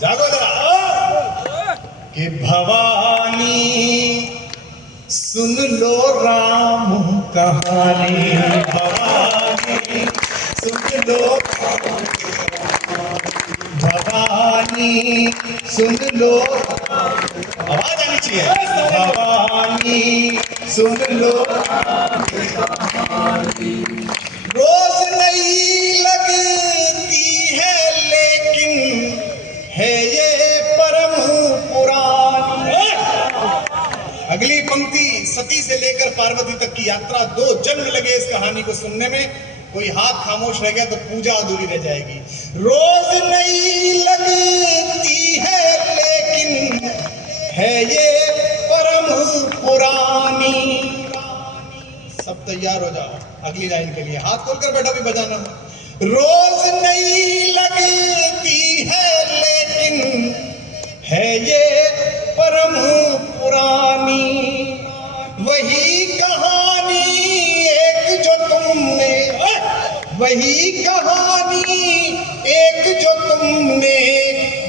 जागो जरा कि भवानी सुन लो राम कहानी, भवानी सुन लो, भवानी सुन लो, आवाज आनी चाहिए, भवानी सुन लो, रोज नई लगती है लेकिन है ये परम पुरानी। अगली पंक्ति सती से लेकर पार्वती तक की यात्रा, 2 जन्म लगे इस कहानी को सुनने में। कोई हाथ खामोश रह गया तो पूजा अधूरी रह जाएगी। रोज नई लगती है लेकिन है ये परम पुरानी। सब तैयार हो जाओ अगली लाइन के लिए, हाथ खोलकर बैठा भी बजाना। रोज नई लगती है लेकिन है ये परम पुरानी, वही कहानी एक जो तुमने, वही कहानी एक जो तुमने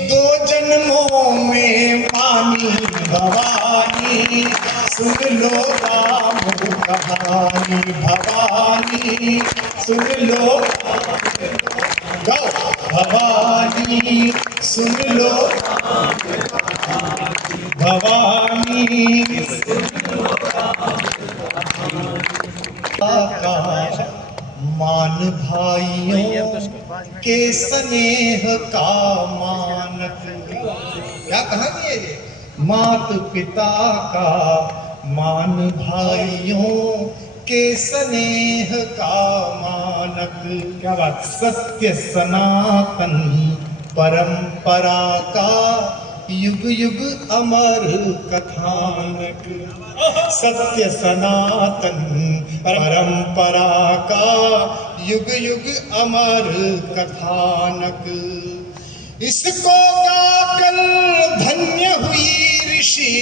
2 जन्मों में मानी। भवानी सुन लो राम कहानी, भवानी सुन लो, गाओ, भवानी सुन लो, भवानी आकाश मान भाइयों के स्नेह का मानक। क्या कहानी है ये? मात पिता का मान भाइयों के स्नेह का मानक। क्या बात! सत्य सनातन परंपरा का युग युग अमर कथानक। सत्य सनातन परंपरा का युग युग अमर कथानक। इसको गाकर धन्य हुई ऋषि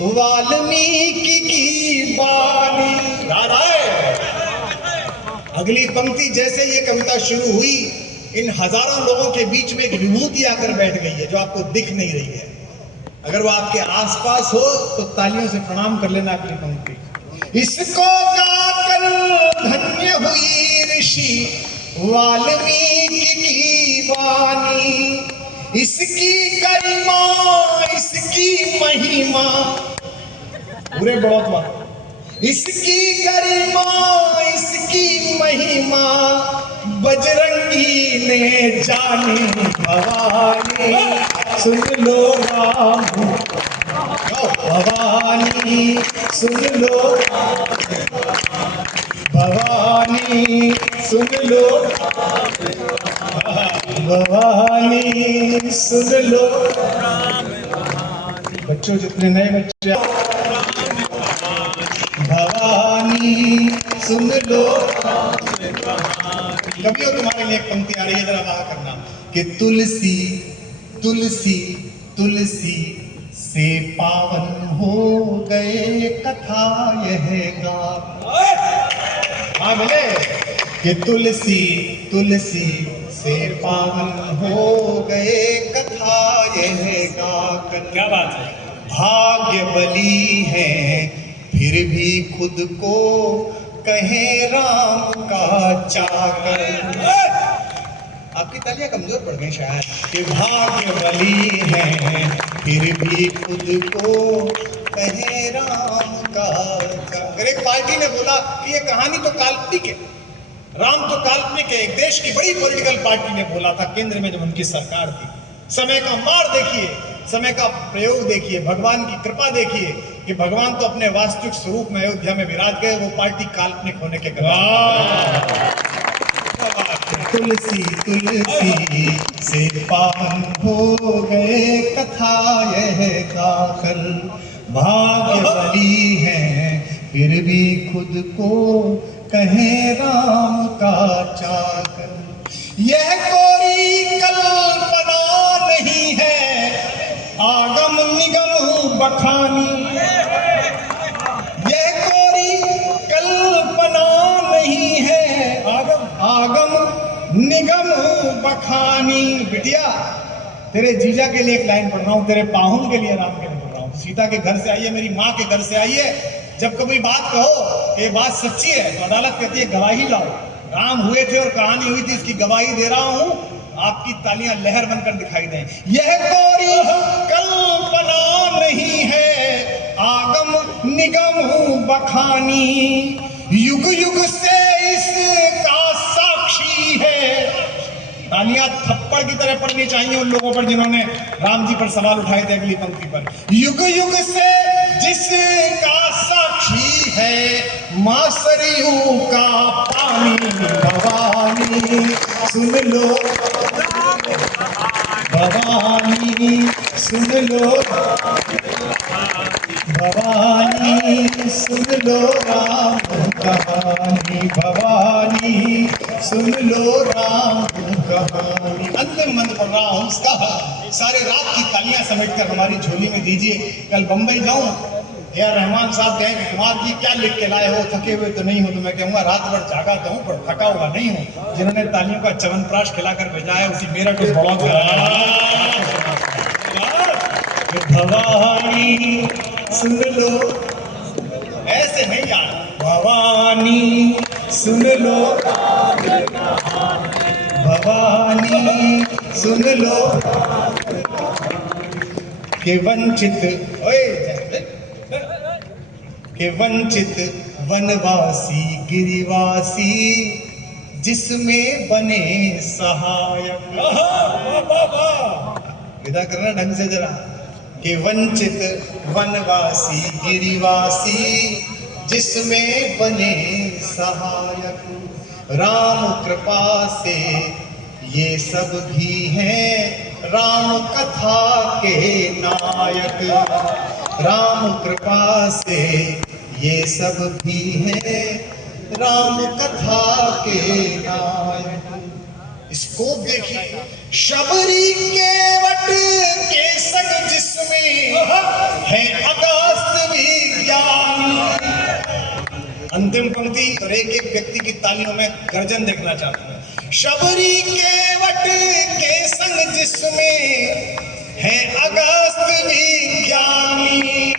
वाल्मीकि की वाणी। अगली पंक्ति जैसे ये कविता शुरू हुई, इन हजारों लोगों के बीच में एक विभूति आकर बैठ गई है जो आपको दिख नहीं रही है। अगर वो आपके आसपास हो तो तालियों से प्रणाम कर लेना अगली पंक्ति। इसको गाकर धन्य हुई ऋषि वाल्मीकि की वाणी, इसकी गरिमा इसकी महिमा, पूरे बढ़ोतवा, इसकी गरिमा इसकी महिमा बजरंगी ने जानी। भवानी सुन लो राम, भवानी सुन लो, भवानी सुन लो, भवानी सुन लो। बच्चों जितने नए बच्चे, भवानी सुन लो। कभी तुम्हारे लिए एक पंक्ति आ रही है, जरा वाह करना कि तुलसी तुलसी तुलसी से पावन हो गए कथा यह गा। हाँ मिले कि तुलसी तुलसी से पावन हो गए कथा यह गाकर। क्या बात है! भाग्य बली है फिर भी खुद को कहे राम का चाकर। आपकी तालियां कमजोर पड़ गई शायद। कि भाग्य बली है फिर भी खुद को कहे राम का चाकर। एक पार्टी ने बोला कि ये कहानी तो काल्पनिक है, राम तो काल्पनिक है। एक देश की बड़ी पॉलिटिकल पार्टी ने बोला था केंद्र में जब उनकी सरकार थी। समय का मार देखिए, समय का प्रयोग देखिए, भगवान की कृपा देखिए कि भगवान तो अपने वास्तविक स्वरूप में अयोध्या में विराज गए, वो पार्टी काल्पनिक होने के कारण। तुलसी तुलसी से पावन हो गए कथा यह गाकर, भाग्य बली है फिर भी खुद को कहे राम का चाकर। यह कोई कल्पना नहीं है आगम निगम बखानी, यह कोई कल्पना नहीं है आगम निगम बखानी। बिटिया तेरे जीजा के लिए एक लाइन पढ़ रहा हूँ, तेरे पाहुन के लिए राम के लिए पढ़ रहा हूँ। सीता के घर से आई है, मेरी माँ के घर से आई है। जब कभी बात कहो कि ये बात सच्ची है तो अदालत कहती है गवाही लाओ, राम हुए थे और कहानी हुई थी, इसकी गवाही दे रहा हूँ, आपकी तालियां लहर बनकर दिखाई दें। यह कोई कल्पना नहीं है, आगम निगम बखानी, युग युग से इसका साक्षी है। तालियां थप्पड़ की तरह पड़नी चाहिए उन लोगों पर जिन्होंने राम जी पर सवाल उठाए थे अगली पंक्ति पर। युग युग से जिसका साक्षी है, मां सरयू का पानी, भवानी सुन लो, भवानी सुन लो, भवानी सुन लो राम कहानी, भवानी सुन लो राम कहानी। अंतिम मंत्र पढ़ रहा हूँ उसका, सारे रात की तालियां समेटकर हमारी झोली में दीजिए। कल बंबई जाऊं, यार रहमान साहब कहेंगे कुमार जी क्या लिख के लाए हो, थके हुए तो नहीं हो? तो मैं कहूँगा रात भर जागा तो हूँ पर थका हुआ नहीं हूँ। जिन्होंने तालियों का च्यवनप्राश खिलाकर भेजा है उसी मेरठ उस बड़ा भवानी सुन लो, ऐसे नहीं यार, भवानी सुन लो, भवानी सुन लो, के वंचित के वंचित वनवासी गिरिवासी जिसमें बने सहायक। विदा करना ढंग से जरा। के वंचित वनवासी गिरिवासी जिसमें बने सहायक, राम कृपा से ये सब भी हैं राम कथा के नायक, राम कृपा से ये सब भी हैं राम कथा के नायक। स्कोप देखिए, शबरी के वट के संग जिसमें है अगस्त विज्ञान। अंतिम पंक्ति और एक एक व्यक्ति की तालियों में गर्जन देखना चाहता हूं। शबरी के वट के संग जिसमें है अगस्त विज्ञानी,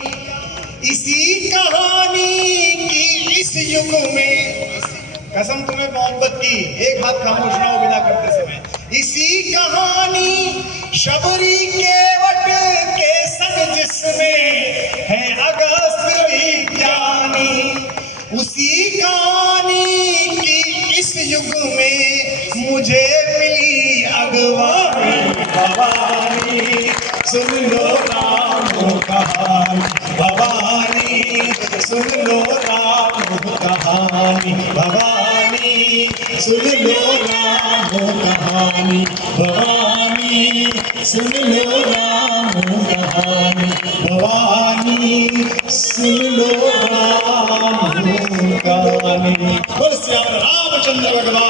इसी कहानी की इस युग में, कसम तुम्हें मोहब्बत की, एक हाथ खामोश ना हो विदा करते समय, इसी कहानी शबरी के वट के संग जिसमें है अगस्त विज्ञानी, उसी कहानी की इस युग में मुझे मिली अगवानी, भवानी सुन लो राम कहानी, भवानी सुन लो राम कहानी, भवानी सुन लो राम कहानी, भवानी सुन लो राम कहानी, भवानी सुन लो राम कहानी। बोल श्री रामचंद्र भगवान।